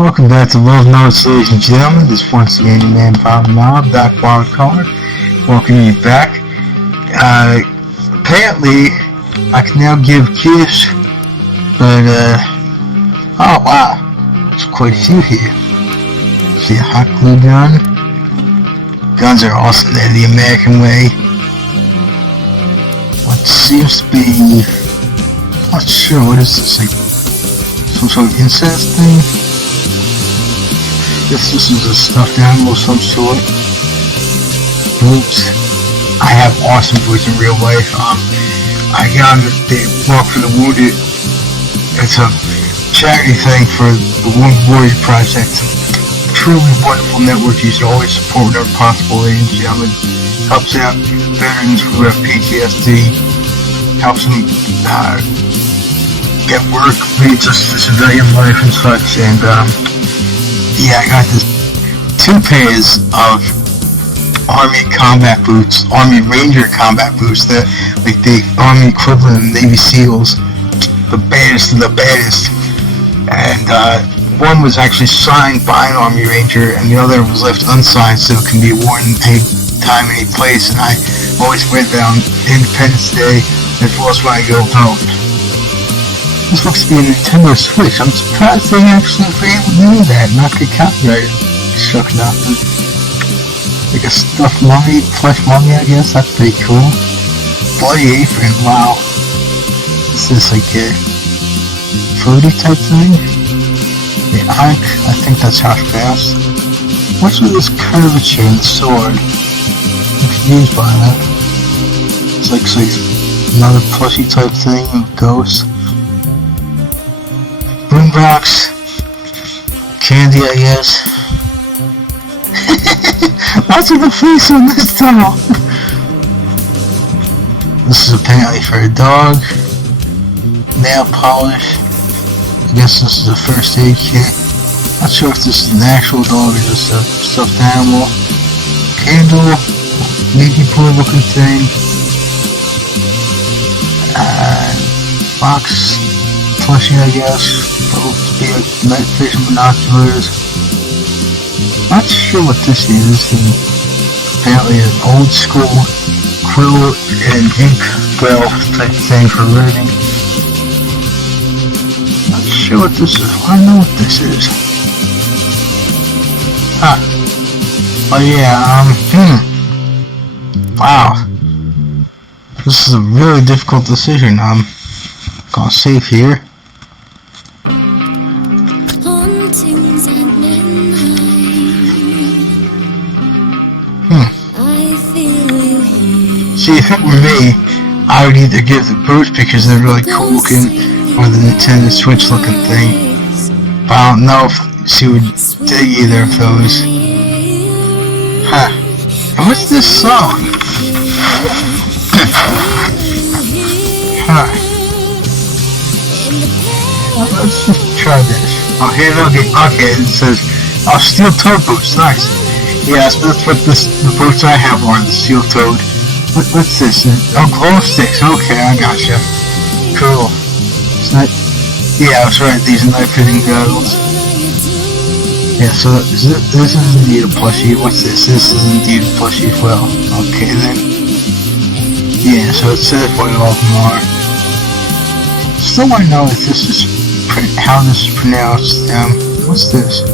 Welcome back to Love Notes, ladies and gentlemen. This is once again your man Bob Knob, Doc Wild Caller. Welcome you back. Apparently, I can now give gifts, but, oh wow, there's quite a few here. See a hot glue gun. Guns are awesome, they're the American way. What seems to be, not sure, what is this, like, some sort of incest thing? This is a stuffed animal of some sort. Boots. I have awesome boots in real life. I got them at the Walk for the Wounded. It's a charity thing for the Wounded Warrior Project. Truly wonderful network. You should always support whenever possible, ladies and gentlemen. Helps out veterans who have PTSD. Helps them get work, leads us to civilian life and such. And yeah, I got this 2 pairs of Army combat boots, Army Ranger combat boots, that like the Army equivalent of Navy SEALs, the baddest of the baddest. And one was actually signed by an Army Ranger, and the other was left unsigned, so it can be worn any time, any place. And I always wear that on Independence Day, as well as when I go home. This looks to be a Nintendo Switch. I'm surprised they actually were able to do that, not get copyrighted. Shook nothing. Like a stuffed mummy, plush mummy, I guess. That's pretty cool. Bloody apron, wow. This is like a fruity type thing. The Ike, I think that's half fast. What's with this curvature in the sword? I'm confused by that. It's like another plushy type thing with ghosts. Boombox, candy, I guess. What's with the face on this doll? This is apparently for a dog. Nail polish. I guess this is a first aid kit. Not sure if this is an actual dog or just a stuffed animal. Candle, Ouija board looking thing. Box plushie, I guess. Supposed to be like night vision binoculars. Not sure what this is. Apparently an old school quill and ink well type thing for writing. Not sure what this is. I know what this is. Huh. Oh yeah, wow. This is a really difficult decision. Gonna save here. See, if it were me, I would either give the boots because they're really cool looking, or the Nintendo Switch looking thing. But I don't know if she would dig either of those. Huh. And what's this song? Huh. Well, let's just try this. Oh, here, okay, it says, oh, steel-toed boots, nice. Yes, that's what the boots I have are, the steel-toed. What's this? Oh, glow sticks. Okay, I gotcha. Cool. It's not, yeah, I was right. These are night fitting goggles. Yeah, so this is indeed a plushie. What's this? This is indeed a plushie as well. Okay then. Yeah, so it says what all of them are. Still want to know if this is how this is pronounced. What's this?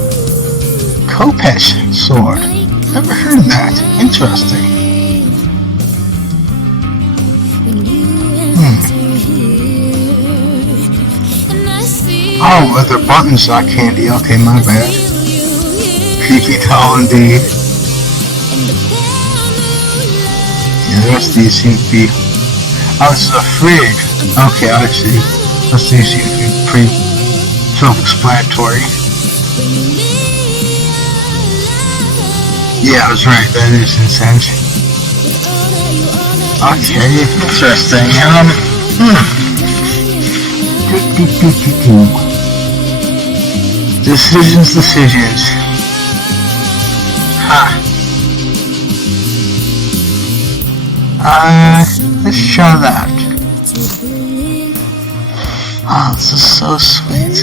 Kopesh sword. Never heard of that. Interesting. Oh, leather buttons, not candy. Okay, my bad. Creepy doll indeed. Yeah, the rest of these seem to be... Oh, this is a fridge. Okay, I see. The rest of these seem to be pretty self-explanatory. Yeah, I was right. That is incense. Okay, interesting. Decisions. Ha. Let's try that. Oh, this is so sweet.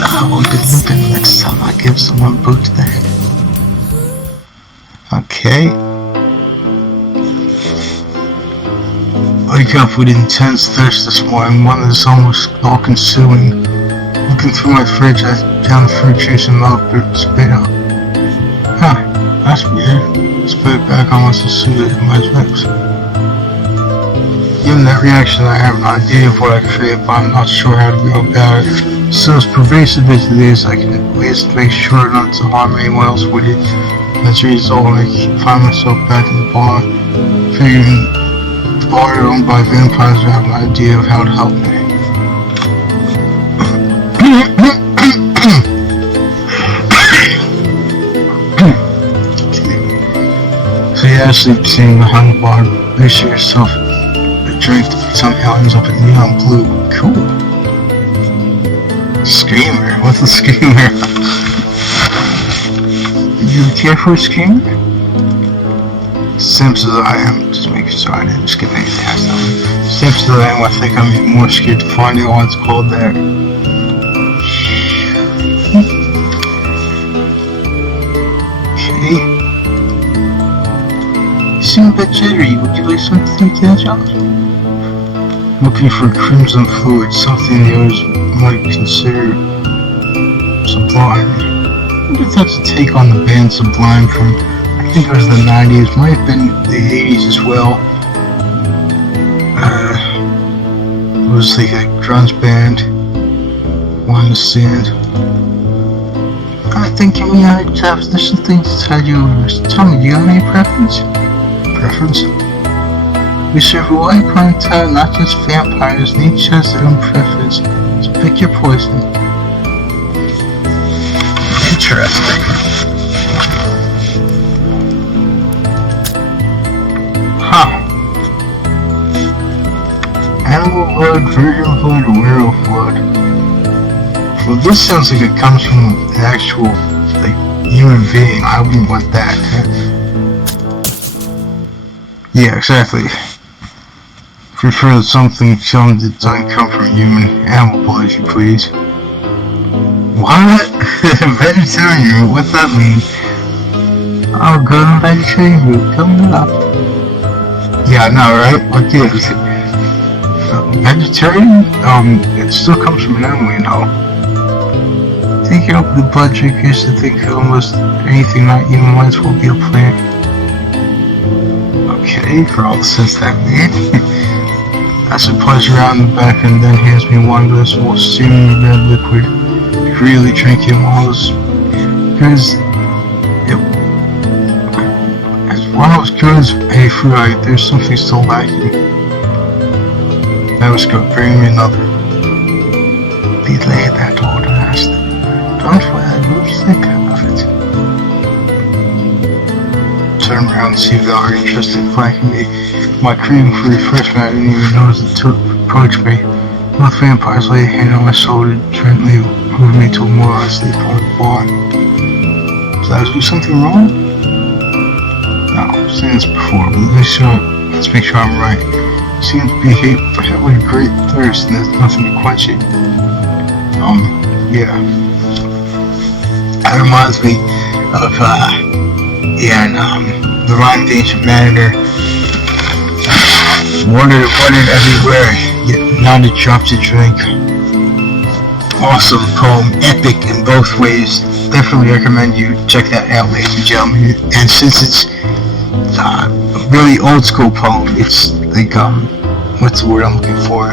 No, good looking next time I give someone boots then. Okay. Wake up with intense thirst this morning, one that's almost all-consuming. Looking through my fridge, I found the fruit juice and milk spit out. Huh, that's weird. Spit it back almost as soon as my lips. Given that reaction, I have an idea of what I create, but I'm not sure how to go about it. So as pervasive as it is, I can at least make sure not to harm anyone else with it. As a result, I find myself back in the bar, figuring the bar owned by vampires would have an idea of how to help me. So you actually sitting behind the bar, make sure yourself a drink that somehow ends up in neon blue. Cool. Screamer? What's a screamer? You care for a screamer? Simps as I am, just making sure I didn't skip anything else. Simps as I am, I think I'm even more scared to find out what's called there. Okay. You seem a bit jittery. Would you like something to catch up? Looking for crimson fluid, something the others might consider sublime. I wonder if that's a take on the band Sublime from, I think it was the 90s, might have been the 80s as well. It was like a grunge band, one to stand. I think you mean I have some things to tell you. Tell me, do you have any preference? Preference? We serve a wide clientele, not just vampires, and each has their own preference. So pick your poison. Interesting. Huh. Animal blood, virgin blood, or werewolf blood. Well, this sounds like it comes from an actual, like, human being. I wouldn't want that. Yeah, exactly. Prefer something that doesn't come from human animal blood, if you please. What? Vegetarian root? What's that mean? Oh, go to vegetarian root. Coming up. Yeah, I know, right? What gives? Vegetarian? It still comes from an animal, you know. Taking up the blood drinkers to think of almost anything not human might as well be a plant. Okay, for all the sense that made. As it plays around the back and then hands me one glass of steaming red liquid. Really drink it almost because as well as good as a fruit, there's something still lacking. That was good. Bring me another. Delay that order, asked. Don't worry, we'll think of it. Turn around and see Valerie interested in flanking me. My craving for refreshment, I didn't even notice it approached me. Both vampires laid a hand on my shoulder, gently moving me to a more isolated part of the bar. Did I do something wrong? No, I've seen this before, but let's make sure I'm right. It seems to be hit with a great thirst, and there's nothing to quench it. Yeah. That reminds me of, the rhyme of the ancient mariner. Water everywhere, yet not a drop to drink. Awesome poem, epic in both ways. Definitely recommend you check that out, ladies and gentlemen. And since it's a really old school poem, it's like, what's the word I'm looking for?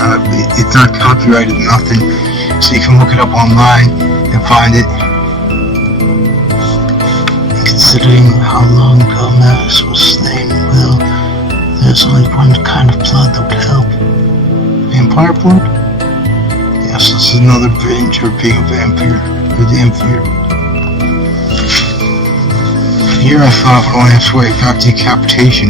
It's not copyrighted, nothing. So you can look it up online and find it. Considering how long ago Maris was slain, well, there's only one kind of blood that would help. Vampire blood? Yes, this is another danger of being a vampire. The damn fear. Here I thought would only have to wait back to decapitation.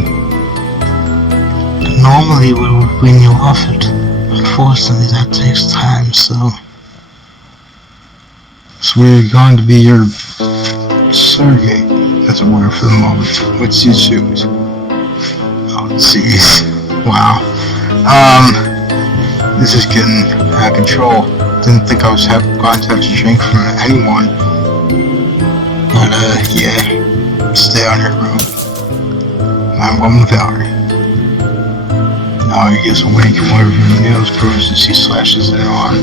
Normally we would bring you off it. Unfortunately that takes time, so we're going to be your surrogate, as it were, for the moment. Which you choose. Oh, jeez. Wow. This is getting out of control. Didn't think I was going to have strength from anyone. But, yeah. Stay on your room. I'm going with Valerie. Now he gets awake and one of her nails bruised as he slashes at her arm.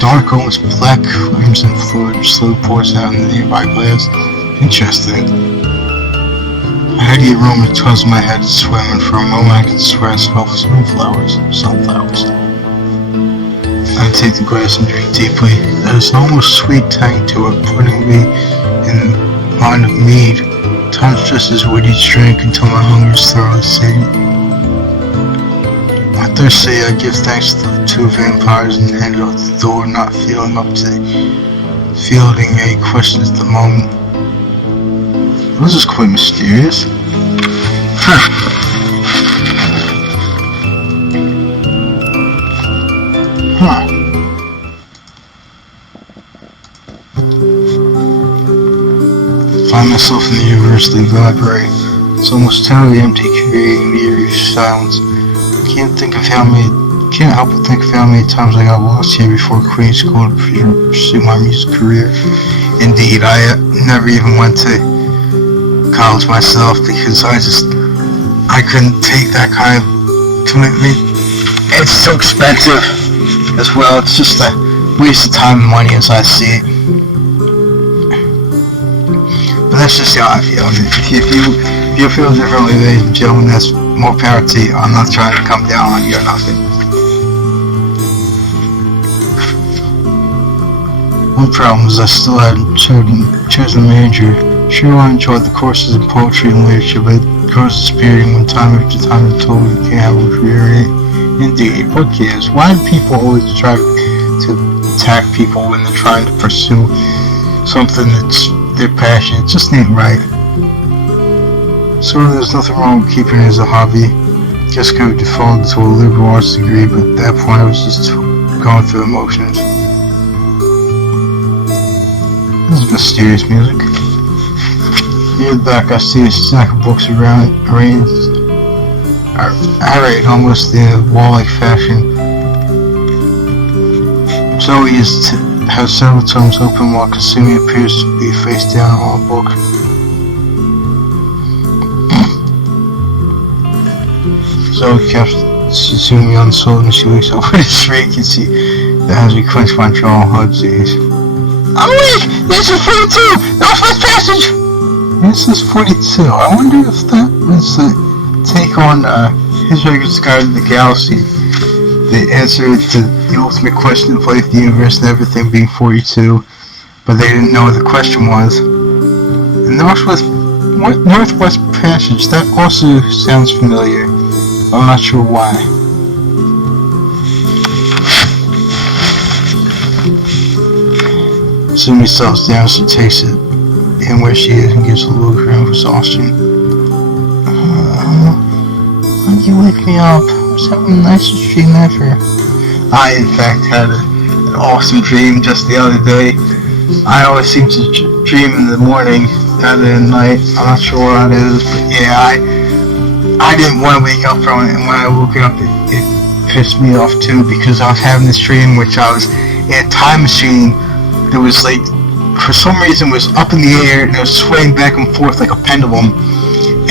Dark, almost black crimson fluid slowly pours out in the nearby glass. Interesting. I heard the aroma towards my head swim, and for a moment I could swear I smelled sunflowers. I take the glass and drink deeply. There's an almost sweet tang to it, putting me in mind of mead. Time's just as with each drink until my hunger is thoroughly sated. I thirsty, I give thanks to the two vampires and headed out the door, not feeling up to fielding any questions at the moment. This is quite mysterious. Huh. Find myself in the university library. It's almost totally empty, creating the eerie silence. Can't help but think of how many times I got lost here before quitting school to pursue my music career. Indeed, I never even went to college myself because I couldn't take that kind of commitment. It's so expensive as well. It's just a waste of time and money as I see it. But that's just how I feel. If you feel differently, ladies and gentlemen, that's more power to you. I'm not trying to come down on you or nothing. One problem is I still hadn't chosen a major. Sure, I enjoyed the courses in poetry and literature, but it grows dispiriting when time after time I'm told you can't have a career in it. Indeed, what gives? Why do people always try to attack people when they're trying to pursue something that's their passion? It just ain't right. So there's nothing wrong with keeping it as a hobby. Just could have defaulted to a liberal arts degree, but at that point I was just going through emotions. This is mysterious music. Near the back I see a stack of books arranged almost in a wall-like fashion. Zoe has several tomes open while consuming appears to be face down on a book. Zoe kept consuming unsold and she looks over the shriek and see that has me clench my jaw and hug these. I'm weak! This is 42! Northwest Passage! This is 42. I wonder if that was the take on Hitchhiker's Guide to the Galaxy. The answer to the ultimate question of life, the universe, and everything being 42, but they didn't know what the question was. The Northwest Passage, that also sounds familiar. I'm not sure why. Sumi settles down, she takes it in where she is and gives a little grin of exhaustion. Why did you wake me up? I was having the nicest dream ever. I, in fact, had an awesome dream just the other day. I always seem to dream in the morning rather than night. I'm not sure what that is, but yeah, I didn't want to wake up from it, and when I woke up, it pissed me off too, because I was having this dream which I was in a time machine that was like, for some reason, was up in the air and it was swaying back and forth like a pendulum,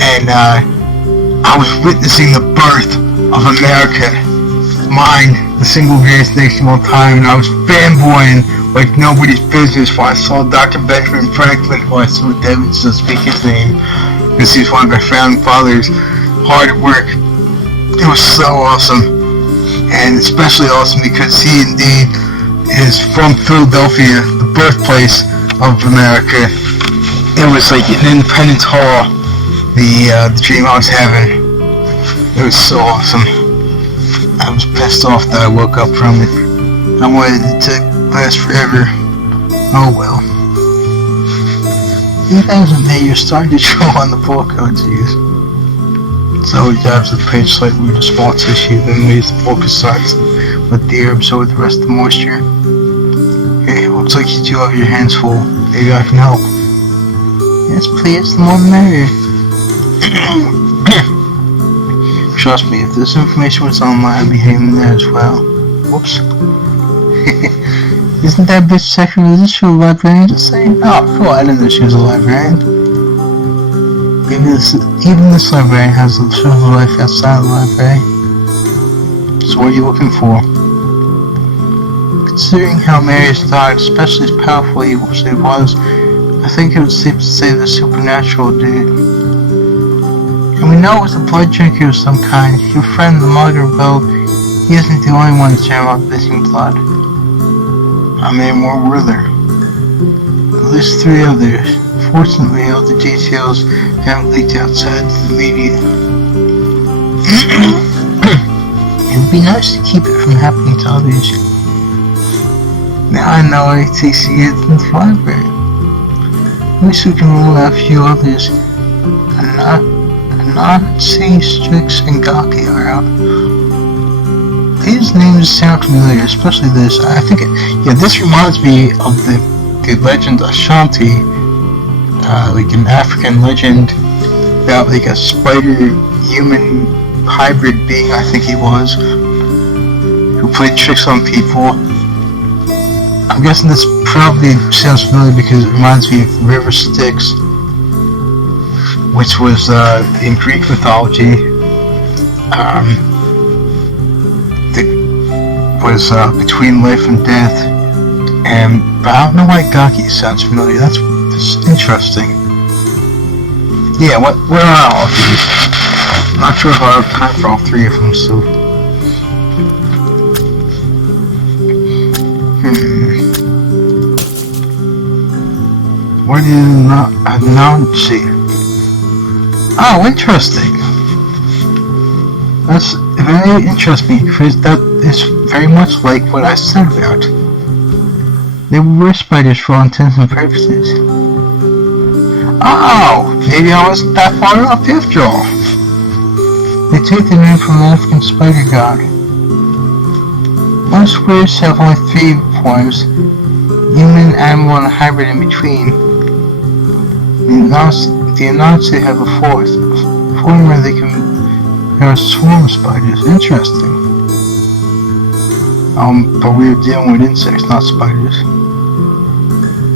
and I was witnessing the birth of America, mine, the single greatest nation of all time, and I was fanboying like nobody's business when I saw Dr. Benjamin Franklin, who I so endeavored to speak his name, because he's one of our founding fathers, hard at work. It was so awesome, and especially awesome because he indeed is from Philadelphia, the birthplace of America. It was like an Independence Hall, the dream I was having. It was so awesome. I was pissed off that I woke up from it. I wanted it to last forever. Oh well. You guys have made your starting to show on the book. Oh jeez. Zoe dabs the page slightly with a small tissue, then leaves the book aside let the air absorb the rest of the moisture. Hey, looks like you do have your hands full. Maybe I can help. Yes, please, the more the merrier. Trust me, if this information was online, I'd be hanging there as well. Whoops. Isn't that bitch sexual? Isn't she a librarian? Just saying. Oh, cool. I didn't know she was a librarian. Even this librarian has a social life outside of the library. So what are you looking for? Considering how Mary's died, especially as powerful evil as she was, I think it would seem to say the supernatural dude. And we know it was a blood drinker of some kind. Your friend, the mugger, well, he isn't the only one to jam up missing blood. How many more were there? At least 3 others. Fortunately, all the details haven't leaked outside to the media. It would be nice to keep it from happening to others. Now I know it takes to get into the library. At least we can rule out a few others. Nazi, Strix, and Gaki are out. These names sound familiar, especially this. I think this reminds me of the legend Ashanti, like an African legend about like a spider-human hybrid being, I think he was, who played tricks on people. I'm guessing this probably sounds familiar because it reminds me of River Styx, which was in Greek mythology. Was between life and death, but I don't know why Gaki sounds familiar. That's interesting. Yeah, where are all of these? I'm not sure if I have time for all 3 of them, so... Where did I not see? Oh, interesting. That's very interesting because that is very much like what I said about. They were spiders for all intents and purposes. Oh, maybe I wasn't that far off after all. They take the name from an African spider god. Most squares have only 3 forms: human, animal, and a hybrid in between. The Anansi have a 4th form where they can have a swarm of spiders. Interesting. But we're dealing with insects, not spiders.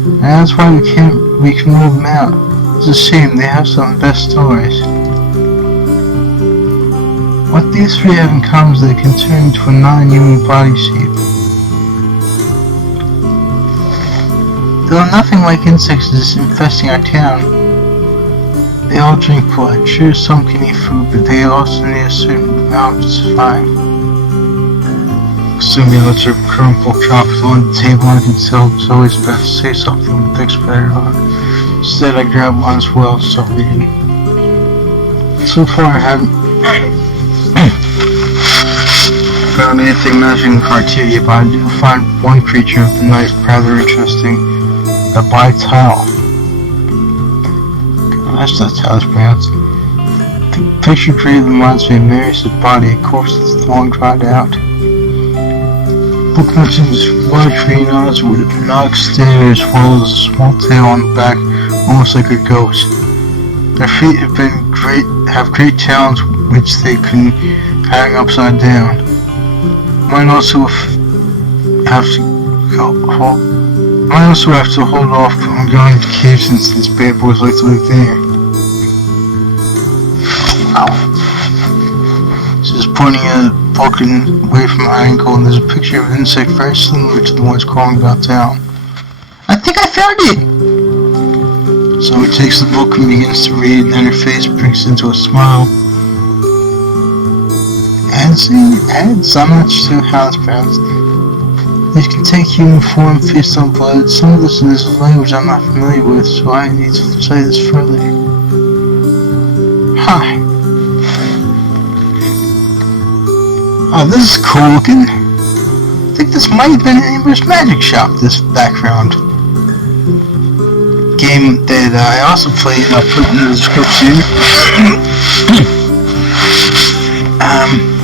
And that's why we can move them out. It's a shame, they have some of the best stories. What these 3 have in common is they can turn into a non-human body shape. Though nothing like insects is infesting our town. They all drink blood. Sure, some can eat food, but they also need a certain amount to survive. Assuming let's her crumple drops on the table, I can tell it's always about to say something with the expired on. Instead, I grab one as well, so reading. So far, I haven't found anything matching criteria, but I do find one creature of the night rather interesting. The Bital. That's how it's pronounced. The picture created reminds me of Mary's body, a corpse that's long dried out. Book mentions large green eyes with a knock stare as well as a small tail on the back, almost like a ghost. Their feet have great talons which they can hang upside down. Might also have to hold off on going to cave since these bad boys like to live there. Wow. Just pointing at a poking away from my ankle, and there's a picture of an insect very similar to the ones crawling about town. I think I found it! So he takes the book and begins to read, and then her face breaks into a smile. Ads? I'm not sure how it's pronounced. These can take human form, feast on blood. Some of this is language I'm not familiar with, so I need to study this further. Hi. Oh, this is cool looking. I think this might have been an Amber's Magic Shop, this background. Game that I also played, and I'll put in the description.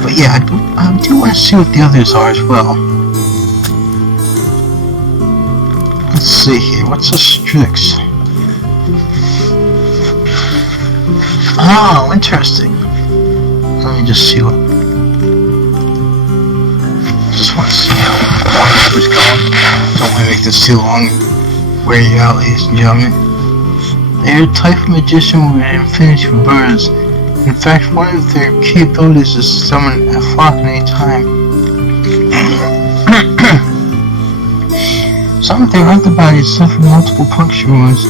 But yeah, I do want to see what the others are as well. Let's see here, what's a Strix? Oh, interesting. Let me just see what... Just want to see how long it's going. Don't want to make this too long. Wear you out, ladies and gentlemen. They are a type of magician with an affinity for birds. In fact, one of their key abilities is to summon a flock at any time. Some of their other bodies suffer multiple puncture wounds.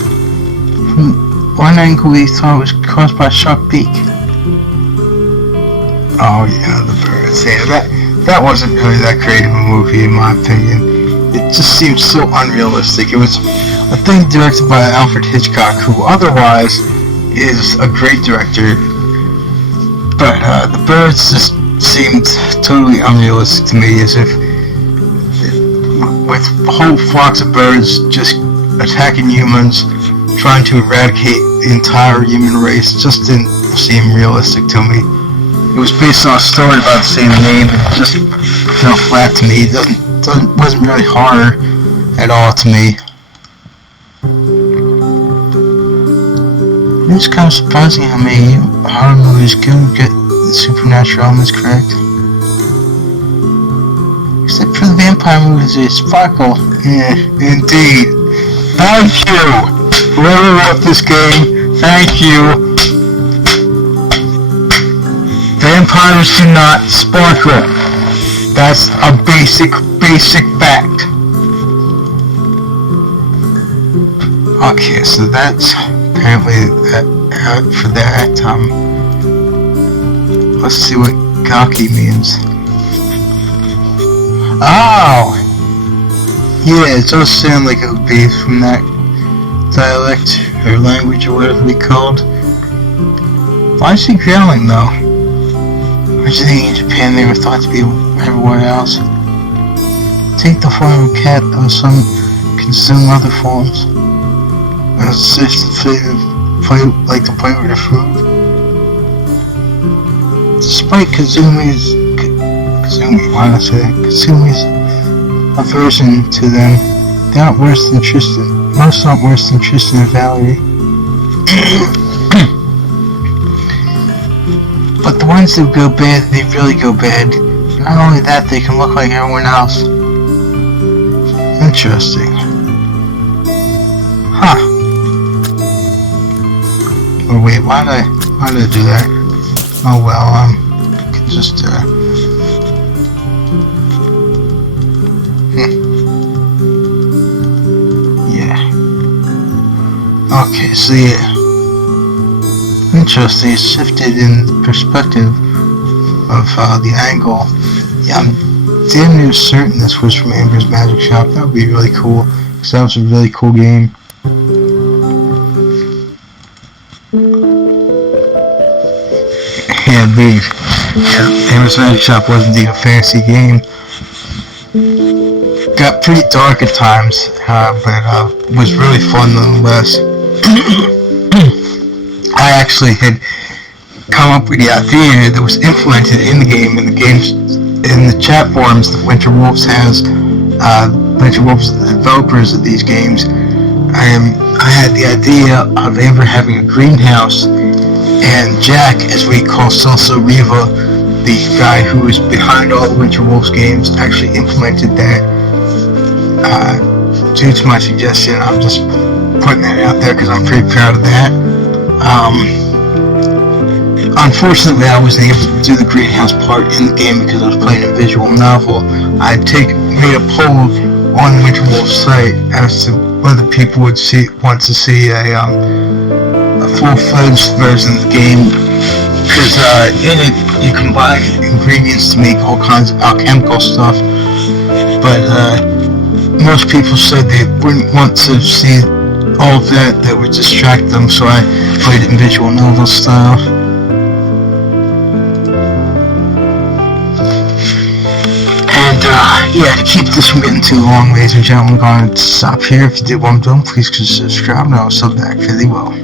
From one angle, we thought it was caused by a sharp beak. Oh yeah, the birds. Yeah, that wasn't really that great of a movie in my opinion. It just seemed so unrealistic. It was a thing directed by Alfred Hitchcock, who otherwise is a great director. But the birds just seemed totally unrealistic to me, as if with whole flocks of birds just attacking humans, trying to eradicate the entire human race, just didn't seem realistic to me. It was based on a story about the same name. It just fell flat to me. It wasn't really horror at all to me. It's kind of surprising how many horror movies can get the supernatural elements correct. Except for the vampire movies, they sparkle. Yeah, indeed. Thank you! Whoever wrote this game, thank you! Vampires do not sparkle. That's a basic fact. Okay, so that's apparently that for that. Let's see what gawky means. Oh! Yeah, it does sound like it would be from that dialect or language or whatever we called. Why is he growling though? I just think in Japan they were thought to be everywhere else. Take the form of a cat, though some consume other forms. And assist play with their food. Despite Kazumi's aversion to them, they aren't worse than Tristan. Most aren't worse than Tristan and Valerie. But the ones that go bad, they really go bad. Not only that, they can look like everyone else. Interesting. Huh. Oh wait, why did I do that? Oh well, can just yeah. Okay, so yeah. Interesting, it shifted in the perspective of the angle. Yeah, I'm damn near certain this was from Amber's Magic Shop. That would be really cool, because that was a really cool game. Yeah, indeed. Yeah, Amber's Magic Shop was indeed a fantasy game. Got pretty dark at times, but was really fun nonetheless. I actually had come up with the idea that was implemented in the game, in the chat forums that Winter Wolves has. Winter Wolves are the developers of these games. I had the idea of Amber having a greenhouse, and Jack, as we call Salsa Riva, the guy who is behind all the Winter Wolves games, actually implemented that. Due to my suggestion, I'm just putting that out there because I'm pretty proud of that. Unfortunately, I wasn't able to do the greenhouse part in the game because I was playing a visual novel. I made a poll on the Winter Wolves site as to whether people would want to see a full-fledged version of the game, because in it you combine ingredients to make all kinds of alchemical stuff, but most people said they wouldn't want to see all of that would distract them, so I played it in visual novel style. And yeah, to keep this from getting too long, ladies and gentlemen, I'm going to stop here. If you did what I'm doing, please consider subscribing, and I'll sub back really well.